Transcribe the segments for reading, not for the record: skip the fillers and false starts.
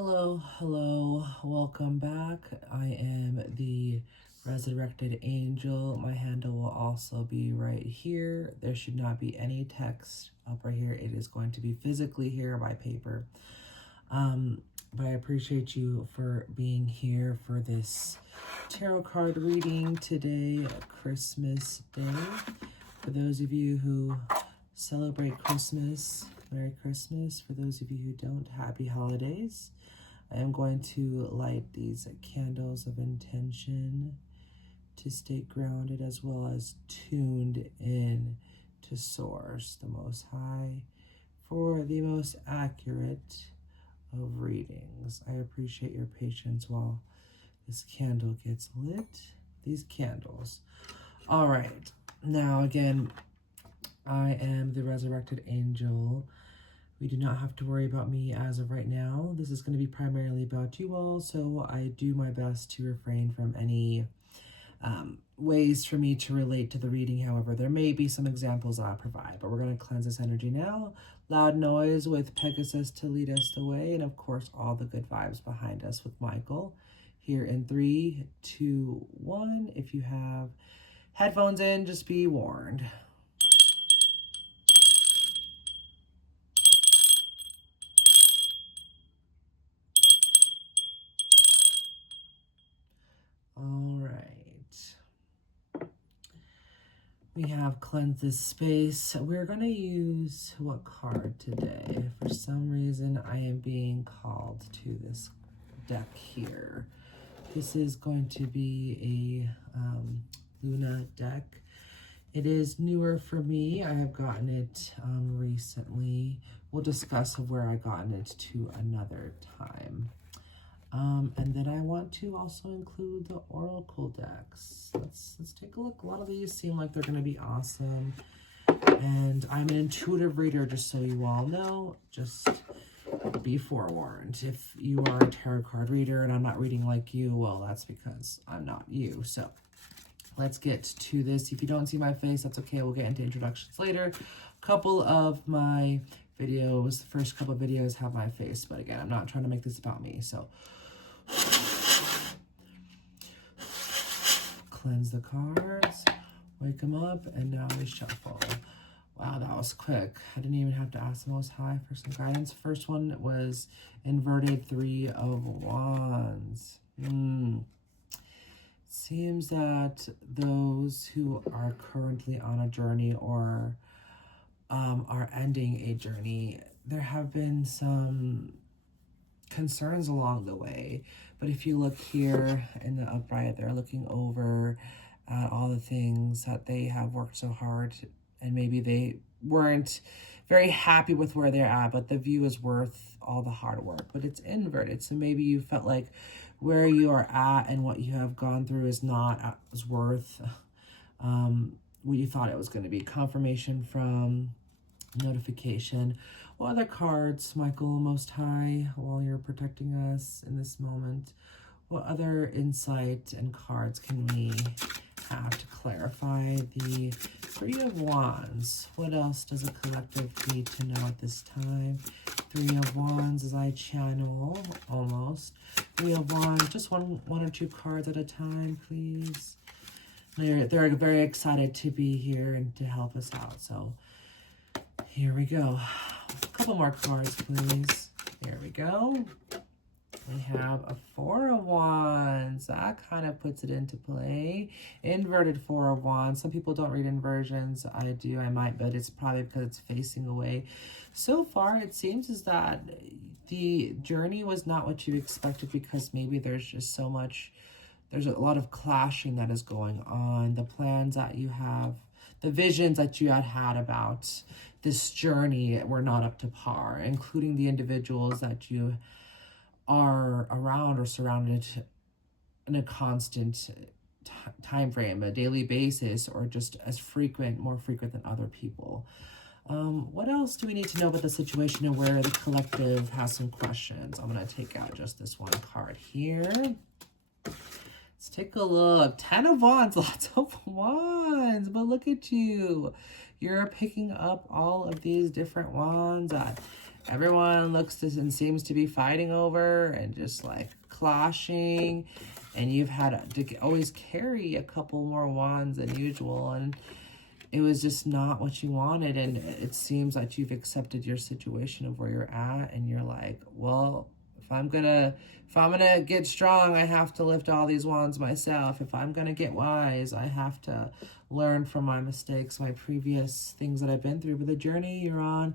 Hello, welcome back. I am the Resurrected Angel. My handle will also be right here. There should not be any text up right here. It is going to be physically here by paper. But I appreciate you for being here for this tarot card reading today, Christmas Day. For those of you who celebrate Christmas, Merry Christmas. For those of you who don't, Happy Holidays. I am going to light these candles of intention to stay grounded as well as tuned in to Source, the Most High, for the most accurate of readings. I appreciate your patience while this candle gets lit. These candles. All right. Now, again, I am the Resurrected Angel. We do not have to worry about me as of right now. This is going to be primarily about you all, so I do my best to refrain from any ways for me to relate to the reading. However, there may be some examples I'll provide, but we're going to cleanse this energy now. Loud noise with Pegasus to lead us away, and of course, all the good vibes behind us with Michael. Here in 3, 2, 1. If you have headphones in, just be warned. All right. We have cleansed this space. We're going to use what card today? For some reason, I am being called to this deck here. This is going to be a Luna deck. It is newer for me. I have gotten it recently. We'll discuss where I gotten it to another time. And then I want to also include the Oracle decks. Let's take a look. A lot of these seem like they're going to be awesome. And I'm an intuitive reader, just so you all know. Just be forewarned. If you are a tarot card reader and I'm not reading like you, well, that's because I'm not you. So let's get to this. If you don't see my face, that's okay. We'll get into introductions later. A couple of my videos, the first couple of videos have my face. But again, I'm not trying to make this about me. So cleanse the cards, wake them up, and now we shuffle. Wow, that was quick. I didn't even have to ask the Most High for some guidance. First one was inverted 3 of Wands. Seems that those who are currently on a journey or are ending a journey, there have been some concerns along the way. But if you look here in the upright, they're looking over all the things that they have worked so hard, and maybe they weren't very happy with where they're at, but the view is worth all the hard work. But it's inverted, so maybe you felt like where you are at and what you have gone through is not as worth what you thought it was going to be. Confirmation from notification. What other cards, Michael Most High, while you're protecting us in this moment? What other insight and cards can we have to clarify the 3 of Wands? What else does a collective need to know at this time? 3 of Wands as I channel, almost. 3 of Wands, just one or two cards at a time, please. They're very excited to be here and to help us out, so here we go. A couple more cards, please. Here we go. We have a 4 of Wands. That kind of puts it into play. Inverted 4 of Wands. Some people don't read inversions. I do. I might, but it's probably because it's facing away. So far, it seems as that the journey was not what you expected, because maybe there's just so much. There's a lot of clashing that is going on. The plans that you have, the visions that you had about this journey were not up to par, including the individuals that you are around or surrounded in a constant time frame, a daily basis, or just as frequent, more frequent than other people. What else do we need to know about the situation and where the collective has some questions? I'm going to take out just this one card here. Let's take a look. 10 of Wands, lots of Wands, but look at you. You're picking up all of these different wands at everyone looks to and seems to be fighting over and just like clashing, and you've had to always carry a couple more wands than usual, and it was just not what you wanted. And it seems like you've accepted your situation of where you're at, and you're like, well, if I'm gonna get strong, I have to lift all these wands myself. If I'm gonna get wise, I have to learn from my mistakes, my previous things that I've been through. But the journey you're on,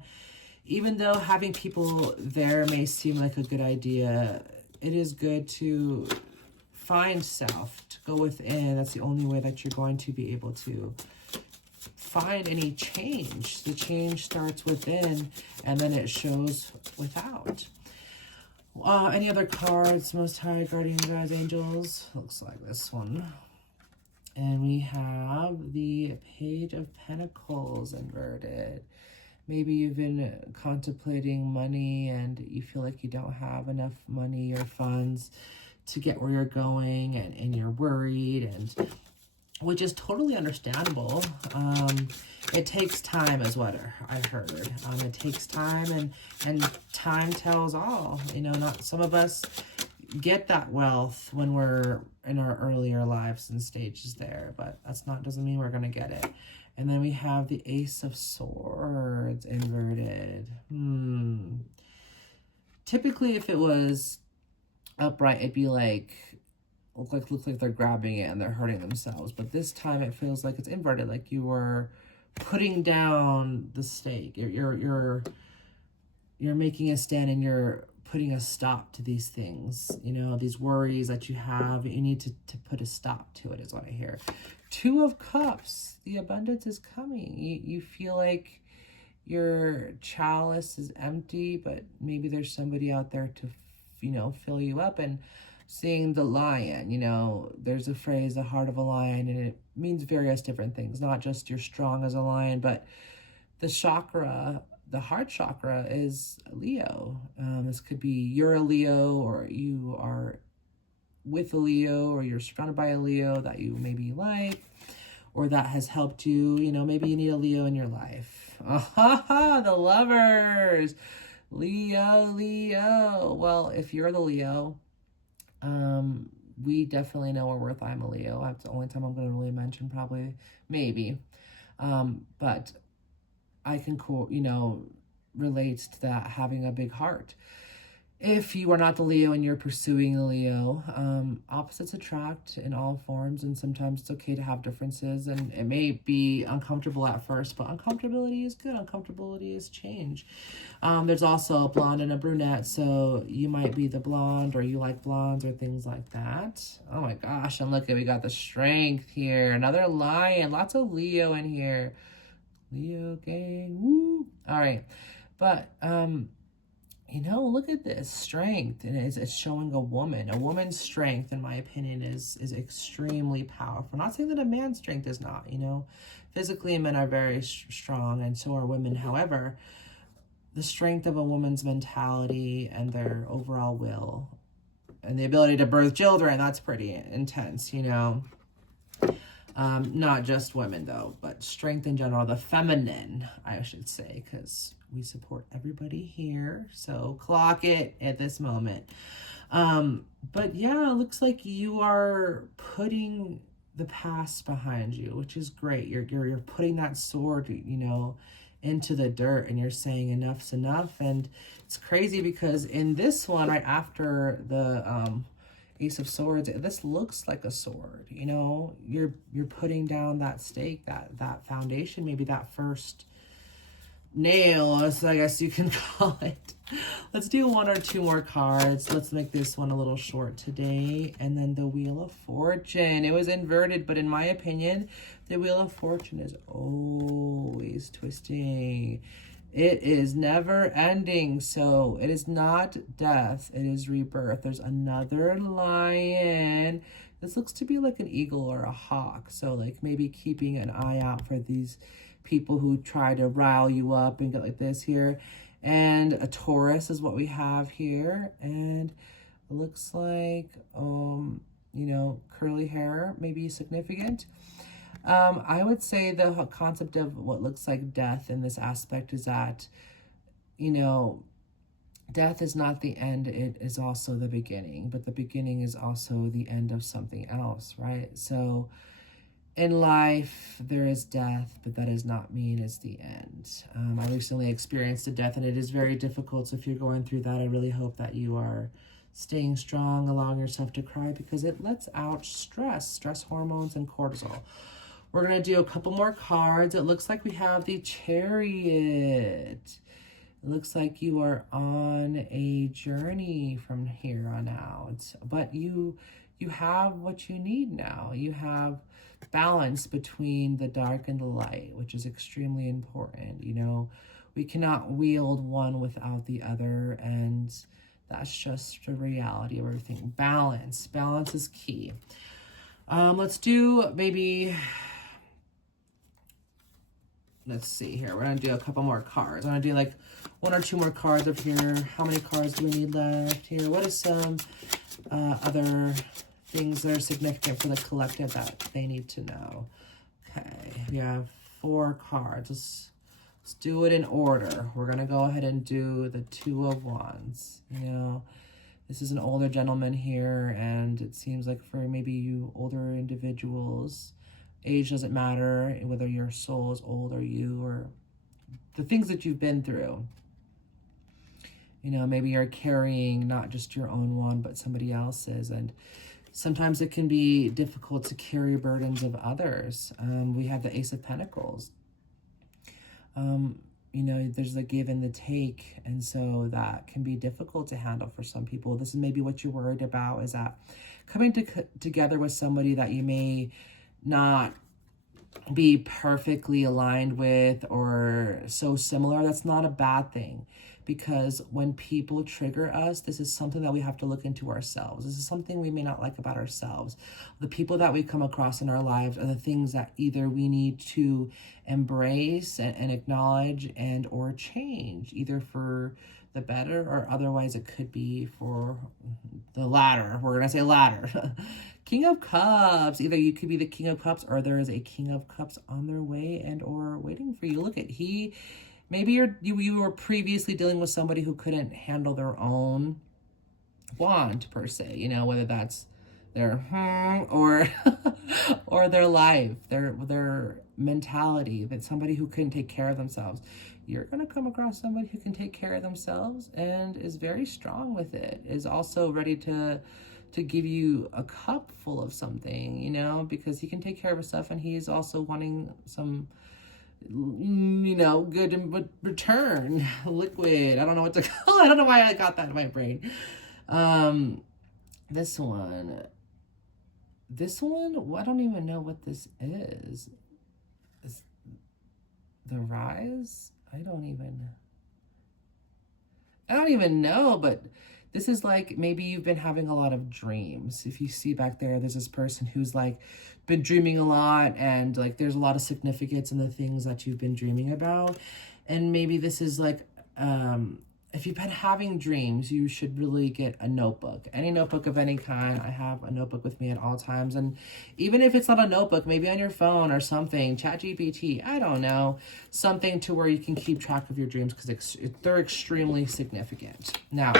even though having people there may seem like a good idea, it is good to find self, to go within. That's the only way that you're going to be able to find any change. The change starts within, and then it shows without. Any other cards? Most High, Guardian, Guides, Angels. Looks like this one. And we have the Page of Pentacles inverted. Maybe you've been contemplating money and you feel like you don't have enough money or funds to get where you're going, and you're worried, and which is totally understandable. It takes time is what I heard. It takes time, and time tells all. You know, not some of us get that wealth when we're in our earlier lives and stages there, but doesn't mean we're gonna get it. And then we have the Ace of Swords inverted. Typically, if it was upright, it'd be like look like they're grabbing it and they're hurting themselves. But this time it feels like it's inverted, like you were putting down the stake. You're making a stand, and you're putting a stop to these things. You know, these worries that you have, you need to put a stop to it, is what I hear. Two of Cups, the abundance is coming. You feel like your chalice is empty, but maybe there's somebody out there to, you know, fill you up. And seeing the lion, you know, there's a phrase, the heart of a lion, and it means various different things, not just you're strong as a lion, but the chakra, the heart chakra is Leo. This could be you're a Leo, or you are with a Leo, or you're surrounded by a Leo that you maybe like, or that has helped you. You know, maybe you need a Leo in your life. The Lovers. Leo. Well, if you're the Leo, we definitely know we're worth. I'm a Leo. That's the only time I'm going to really mention, probably, maybe. But I can, you know, relate to that, having a big heart. If you are not the Leo and you're pursuing a Leo, opposites attract in all forms, and sometimes it's okay to have differences, and it may be uncomfortable at first, but uncomfortability is good. Uncomfortability is change. There's also a blonde and a brunette, so you might be the blonde, or you like blondes, or things like that. Oh my gosh, and look, we got the Strength here. Another lion. Lots of Leo in here. Leo gang, woo! All right, but you know, look at this Strength, and it's showing a woman. A woman's strength, in my opinion, is extremely powerful. Not saying that a man's strength is not. You know, physically, men are very strong, and so are women. However, the strength of a woman's mentality and their overall will, and the ability to birth children, that's pretty intense. You know. Not just women, though, but strength in general, the feminine, I should say, because we support everybody here. So clock it at this moment. But yeah, it looks like you are putting the past behind you, which is great. You're putting that sword, you know, into the dirt, and you're saying enough's enough. And it's crazy because in this one, right after the Ace of Swords, this looks like a sword. You know, you're putting down that stake, that foundation, maybe that first nail, as I guess you can call it. Let's do one or two more cards. Let's make this one a little short today. And then the Wheel of Fortune. It was inverted, but in my opinion, the Wheel of Fortune is always twisting. It is never ending. So it is not death. It is rebirth. There's another lion. This looks to be like an eagle or a hawk. So like maybe keeping an eye out for these people who try to rile you up and get like this here. And a Taurus is what we have here. And it looks like, you know, curly hair may be significant. I would say the concept of what looks like death in this aspect is that, you know, Death is not the end, it is also the beginning, but the beginning is also the end of something else, right? So in life, there is death, but that does not mean it's the end. I recently experienced a death, and it is very difficult. So if you're going through that, I really hope that you are staying strong, allowing yourself to cry, because it lets out stress hormones, and cortisol. We're going to do a couple more cards. It looks like we have the Chariot. It looks like you are on a journey from here on out, but you have what you need now. You have balance between the dark and the light, which is extremely important. You know, we cannot wield one without the other, and that's just the reality of everything. Balance is key. Let's do maybe, let's see here. We're gonna do a couple more cards. I'm gonna do like 1 or 2 more cards up here. How many cards do we need left here? What is some other things that are significant for the collective that they need to know? Okay, we have 4 cards. Let's do it in order. We're gonna go ahead and do the 2 of Wands. You know, this is an older gentleman here, and it seems like for maybe you older individuals, age doesn't matter, whether your soul is old or you, or the things that you've been through. You know, maybe you're carrying not just your own one, but somebody else's. And sometimes it can be difficult to carry burdens of others. We have the Ace of Pentacles. You know, there's the give and the take. And so that can be difficult to handle for some people. This is maybe what you're worried about, is that coming together with somebody that you may not be perfectly aligned with or so similar. That's not a bad thing, because when people trigger us, this is something that we have to look into ourselves. This is something we may not like about ourselves. The people that we come across in our lives are the things that either we need to embrace and acknowledge and or change, either for the better, or otherwise it could be for the latter. We're going to say latter. King of Cups. Either you could be the King of Cups, or there is a King of Cups on their way and or waiting for you. Look at maybe you were previously dealing with somebody who couldn't handle their own wand per se, you know, whether that's their or or their life, their mentality, that somebody who couldn't take care of themselves. You're going to come across somebody who can take care of themselves and is very strong with it, is also ready to give you a cup full of something, you know, because he can take care of himself, and he's also wanting some, you know, good in return. Liquid. I don't know what to call it. I don't know why I got that in my brain. This one, well, I don't even know what this is. Is the Rise? I don't even know, but this is like, maybe you've been having a lot of dreams. If you see back there, there's this person who's like been dreaming a lot, and like there's a lot of significance in the things that you've been dreaming about. And maybe this is like, if you've been having dreams, you should really get a notebook, any notebook of any kind. I have a notebook with me at all times. And even if it's not a notebook, maybe on your phone or something, ChatGPT, I don't know, something to where you can keep track of your dreams, because they're extremely significant. Now,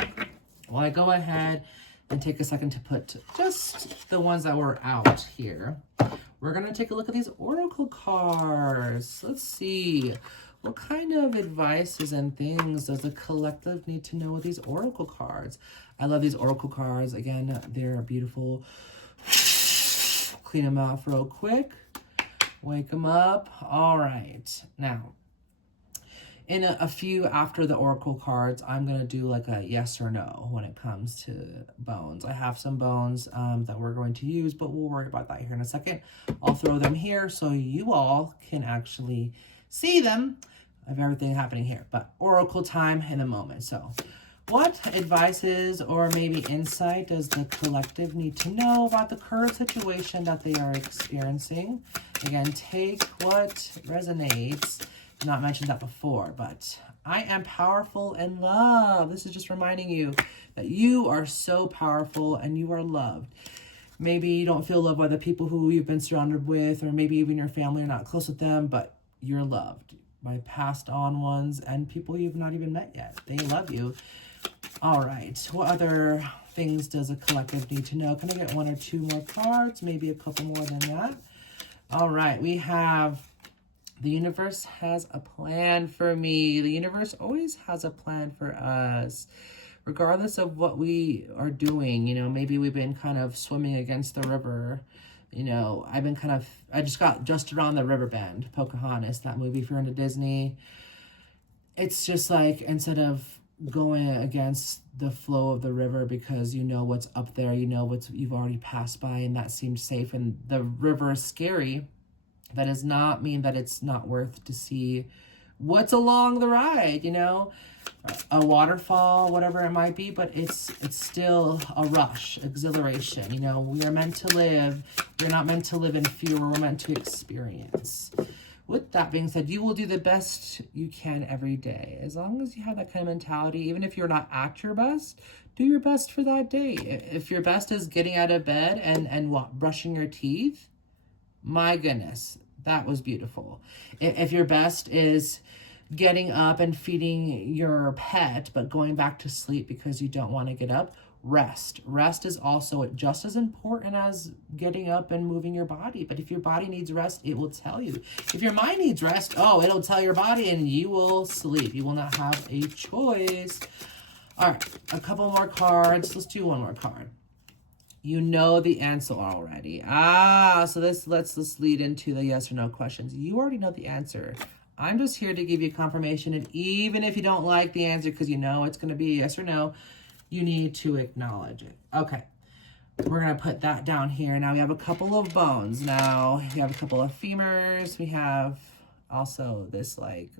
while I go ahead and take a second to put just the ones that were out here, we're going to take a look at these oracle cards. Let's see. What kind of advices and things does the collective need to know with these oracle cards? I love these oracle cards. Again, they're beautiful. Clean them out real quick. Wake them up. All right. Now, in a few after the oracle cards, I'm going to do like a yes or no when it comes to bones. I have some bones that we're going to use, but we'll worry about that here in a second. I'll throw them here so you all can actually see them of everything happening here. But oracle time in a moment. So what advices or maybe insight does the collective need to know about the current situation that they are experiencing? Again, take what resonates. Not mentioned that before, but I am powerful in love. This is just reminding you that you are so powerful and you are loved. Maybe you don't feel loved by the people who you've been surrounded with, or maybe even your family are not close with them, but you're loved by passed on ones and people you've not even met yet. They love you. All right, what other things does a collective need to know? Can I get 1 or 2 more cards? Maybe a couple more than that. All right, we have the universe has a plan for me. The universe always has a plan for us, regardless of what we are doing. You know, maybe we've been kind of swimming against the river. You know, I just got just around the river bend, Pocahontas, that movie, if you're into Disney. It's just like, instead of going against the flow of the river because you know what's up there, you know what you've already passed by, and that seems safe, and the river is scary, that does not mean that it's not worth to see what's along the ride, you know, a waterfall, whatever it might be, but it's still a rush, exhilaration. You know, we are meant to live. We're not meant to live in fear. We're meant to experience. With that being said, you will do the best you can every day. As long as you have that kind of mentality, even if you're not at your best, do your best for that day. If your best is getting out of bed and brushing your teeth, my goodness, that was beautiful. If your best is getting up and feeding your pet, but going back to sleep because you don't want to get up, rest. Rest is also just as important as getting up and moving your body. But if your body needs rest, it will tell you. If your mind needs rest, it'll tell your body, and you will sleep. You will not have a choice. All right, a couple more cards. Let's do one more card. You know the answer already. So let's lead into the yes or no questions. You already know the answer. I'm just here to give you confirmation, and even if you don't like the answer because you know it's going to be yes or no, you need to acknowledge it. Okay, we're going to put that down here. Now we have a couple of bones. Now we have a couple of femurs. We have also this like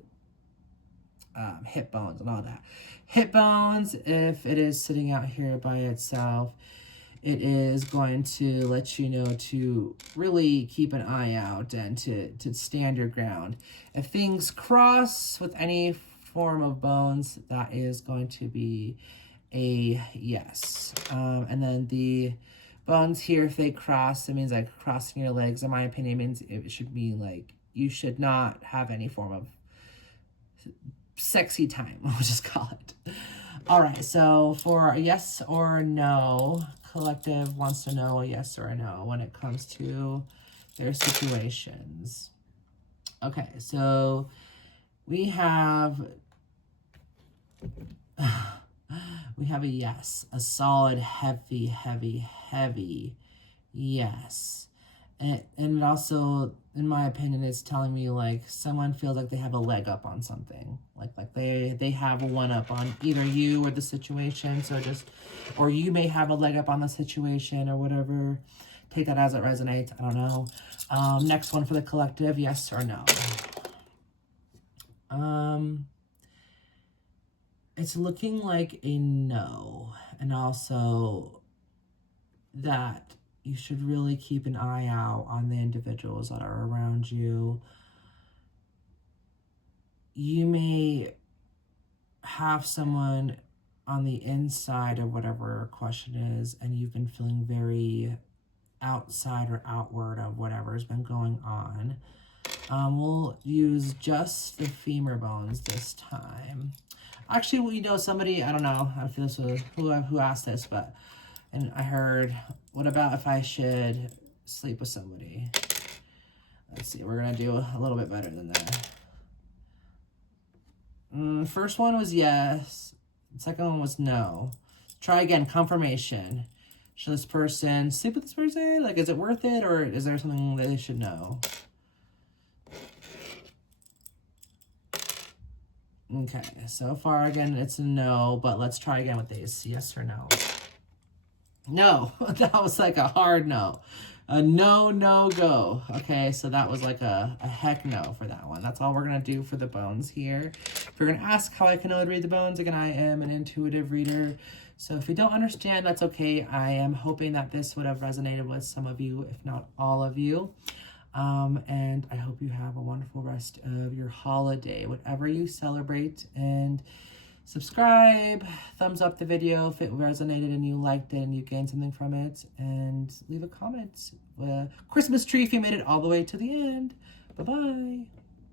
hip bones and all that. Hip bones, if it is sitting out here by itself, it is going to let you know to really keep an eye out and to stand your ground. If things cross with any form of bones, that is going to be a yes. And then the bones here, if they cross, it means like crossing your legs. In my opinion, means it should mean like you should not have any form of sexy time, we'll just call it. All right, so for a yes or no, collective wants to know a yes or a no when it comes to their situations. Okay, so we have a yes, a solid, heavy yes. And it also, in my opinion, is telling me like someone feels like they have a leg up on something. Like they have a one up on either you or the situation. So or you may have a leg up on the situation or whatever. Take that as it resonates. I don't know. Next one for the collective, yes or no. It's looking like a no. And also that you should really keep an eye out on the individuals that are around you. You may have someone on the inside of whatever question is, and you've been feeling very outside or outward of whatever's been going on. We'll use just the femur bones this time. Actually, well, you know, somebody, I don't know if this was who asked this, but, and I heard, what about if I should sleep with somebody? Let's see, we're going to do a little bit better than that. First one was yes. The second one was no. Try again, confirmation. Should this person sleep with this person? Like, is it worth it? Or is there something that they should know? Okay, so far, again, it's a no, but let's try again with these. Yes or no? No, that was like a hard no. A no go. Okay, so that was like a heck no for that one. That's all we're going to do for the bones here. If you're going to ask how I can read the bones, again, I am an intuitive reader. So if you don't understand, that's okay. I am hoping that this would have resonated with some of you, if not all of you. And I hope you have a wonderful rest of your holiday, whatever you celebrate, and subscribe, thumbs up the video if it resonated and you liked it and you gained something from it, and leave a comment. Christmas tree if you made it all the way to the end. Bye-bye.